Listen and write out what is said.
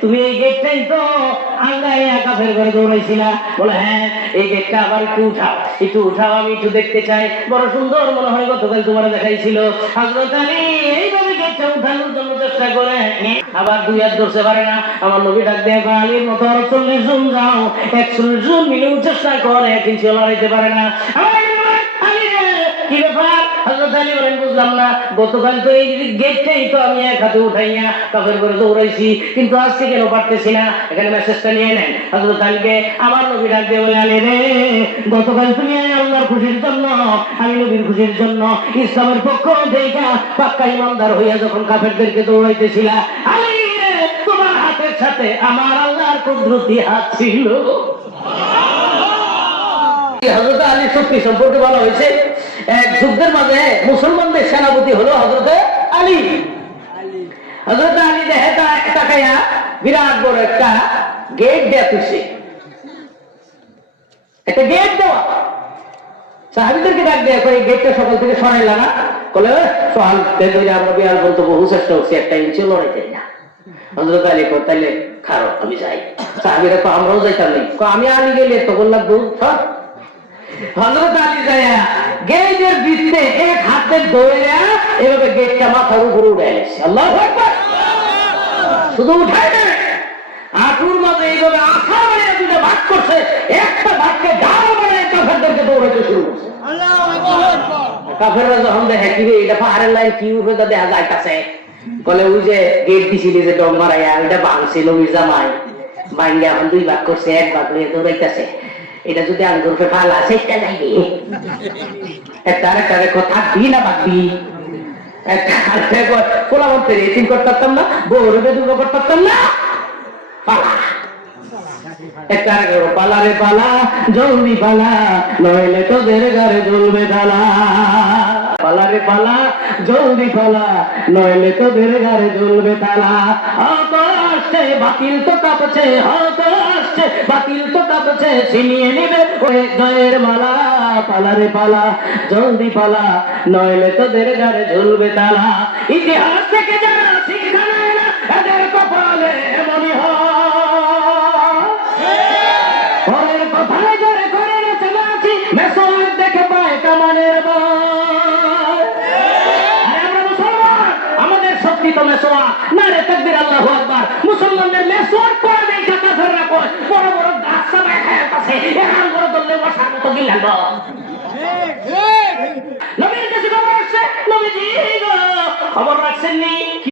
তুমি এই গেটটাই তো আঙ্গাইয়া কাফের ঘরে দৌড়াইছিলা? বলে হ্যাঁ, এই গেটটা আবার একটু উঠাও, আমি একটু দেখতে চাই। বড় সুন্দর মনে হয় গতকাল তোমার দেখাইছিল। হযরত আলী এইভাবে গেটটা উঠানোর জন্য চেষ্টা করে, আবার দুই হাত ধরতে পারে না। আমার নবী ডাক দেয়, আলীর মতো 40 জন যাও, 41 জন মিলেও চেষ্টা করে, কিন্তু লড়াইতে পারে না। কি ব্যাপার? হযরত আলী বলেন, বুঝলাম না, গতকাল তো এই গেটটাই তো আমি এক হাতে উঠাইয়া কাফের করে দৌড়াইছি, কিন্তু আজকে কেন পারতেছি না? এখানে মেসেজটা নিয়ে নেন। হযরত আলীকে আমার নবী ডাক দিয়ে বলে, আলী রে, গতকাল তুমি আল্লাহর খুশির জন্য, আমি নবীর খুশির জন্য, ইসলামের পক্ষ থেকে পাক্কা ইমানদার হইয়া যখন কাফেরদেরকে দৌড়াইতেছিলা, আলী রে, তোমার হাতের সাথে আমার আল্লাহর কুদরতি হাত ছিল। হযরত আলীর শক্তি সম্পর্কে বলা হয়েছে, এক যুদ্ধের মাঝে মুসলমানদের সেনাপতি হলো হযরত আলী। হযরত আলী দেখে তাকাইয়া বিরাট বড় একটা গেট দেয়া তুলছে, একটা গেট দেওয়া। সাহাবীদেরকে ডাক দেয়া, এই গেটটা সকাল থেকে সরাইলা না? বলে সকাল থেকে আমরা বিয়াল বলতে বহু চেষ্টা করছি, একটা ইঞ্চিও লড়াই যাই না। হযরত আলী কয়, তাইলে খারো, আমি যাই। সাহাবীরা তো আমরাও যাইতাম নাই। আমি আলী গেলে তো বললাম দূর সর। হযরত আলী যায়া গেটের ভিতরে এক হাতে ধরে এভাবে গেটটা মাথার উপরে উঠাই দিয়েছে। আল্লাহু আকবার। শুধু উঠাই না, হাঁটুর মাঝে এইভাবে আঠা বানিয়ে দুটো ভাগ করছে, একটা ভাগকে ঢাল বানিয়ে কাফেরদেরকে দৌড়াইতে শুরু করছে। আল্লাহু আকবার। কাফেররা যখন দেখে কি রে, এটা পাহাড়ের লাইন কি উপরে তা দেখা যাইতাছে, বলে ওই যে গেট দিছিল যে ডং মারাইয়া, ওইটা ভাঙছিল মির্জামাই, ভাঙ্গা এখন দুই ভাগ করছে, এক ভাগ নিয়ে দৌড়াইতেছে। এটা যদি আমি করতে ভালো আছে, এটা যাইবে একটা আরেকটা কথা থাকবি না বাকবি, একটা আরেকটা কোলা বলতে রেটিং করতে পারতাম না, বউরে দুর্গ করতে পারতাম না, পালা একটা পালা রে পালা, জলদি পালা, নইলে তোদের ঘরে জ্বলবে জ্বালা। পালা রে পালা, জলদি পালা, নইলে তোদের ঘরে জ্বলবে তালা। হয়তো আসছে বাতিল তো কাঁপছে, হয়তো আসছে বাতিল তো কাঁপছে, ছিনিয়ে নিবে ওই গায়ের মালা। পালা রে পালা, জলদি পালা, নইলে তোদের ঘরে ঝুলবে তালা। ইতিহাস থেকে যারা শিক্ষা নেয় না, এদের কপালে এমনই হয়। পরের কথায় জোরে করে চলে আছি, মেসোয়ার দেখে পায় কামানের ভয়। আমরা মুসলমান, আমাদের শক্তি তো মেসোয়া না রে, তাকবীর আল্লাহু আকবার। মুসলমানদের মেসোয়ার করে দেয় কাফেররা, কয় বড় বড় গাছ সবাই খায় আছে, এখান করে ধরলে বসার মতো গিলাল। নবীর কাছে খবর আসছে, নবীজি খবর রাখছেন নি।